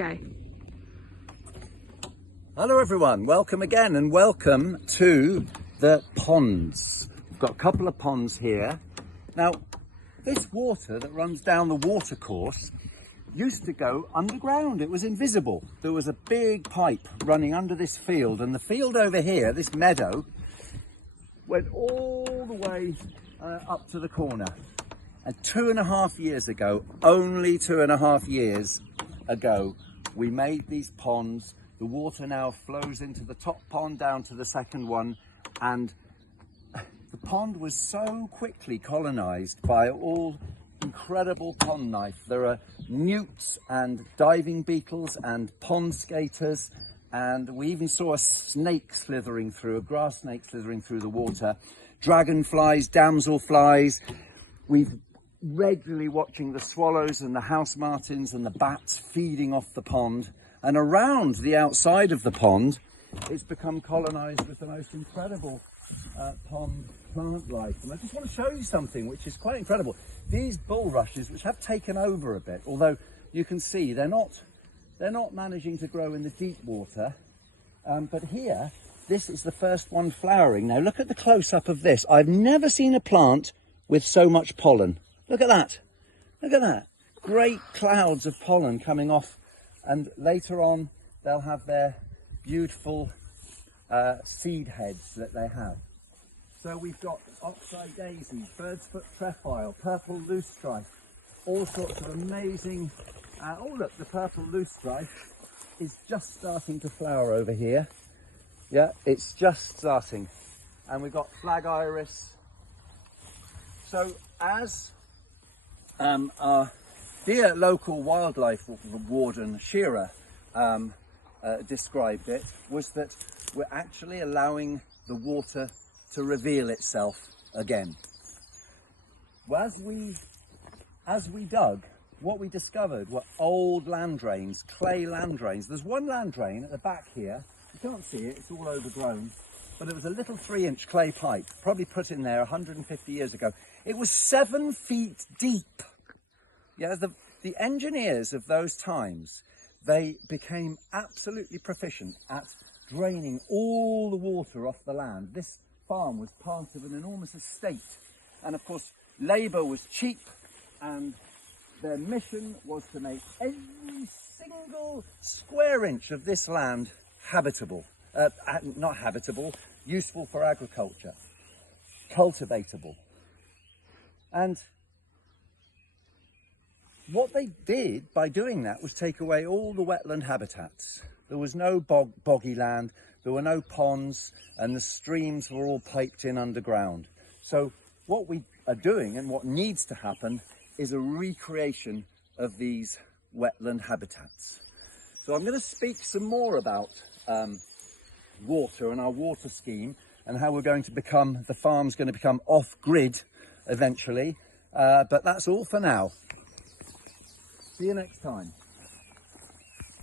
go. Hello everyone, welcome again and welcome to the ponds. We've got a couple of ponds here. Now, this water that runs down the water course used to go underground. It was invisible. There was a big pipe running under this field, and the field over here, this meadow, went all the way up to the corner. And 2.5 years ago, only 2.5 years ago, we made these ponds. The water now flows into the top pond down to the second one, and the pond was so quickly colonized by all incredible pond life. There are newts and diving beetles and pond skaters, and we even saw a snake slithering through, a grass snake slithering through the water, dragonflies, damselflies. We've regularly watching the swallows and the house martins and the bats feeding off the pond. And around the outside of the pond, it's become colonized with the most incredible pond plant life. And I just want to show you something which is quite incredible. These bulrushes, which have taken over a bit, although you can see they're not managing to grow in the deep water. But here, this is the first one flowering. Now look at the close-up of this. I've never seen a plant with so much pollen. Look at that. Look at that. Great clouds of pollen coming off. And later on, they'll have their beautiful seed heads that they have. So we've got oxeye daisy, bird's foot trefoil, purple loosestrife, all sorts of amazing. Oh look, the purple loosestrife is just starting to flower over here. Yeah, it's just starting. And we've got flag iris. So as our dear local wildlife warden, Shearer, described it, was that we're actually allowing the water to reveal itself again. Well, as we dug, what we discovered were old land drains, clay land drains. There's one land drain at the back here. You can't see it, it's all overgrown. But it was a little 3-inch clay pipe, probably put in there 150 years ago. It was 7 feet deep. Yeah, the engineers of those times, they became absolutely proficient at draining all the water off the land. This farm was part of an enormous estate. And of course, labour was cheap, and their mission was to make every single square inch of this land habitable. Not habitable, useful for agriculture, cultivatable. And what they did by doing that was take away all the wetland habitats. There was no boggy land, there were no ponds, and the streams were all piped in underground. So what we are doing and what needs to happen is a recreation of these wetland habitats. So I'm going to speak some more about water and our water scheme and how we're going to become, the farm's going to become off-grid eventually. But that's all for now. See you next time.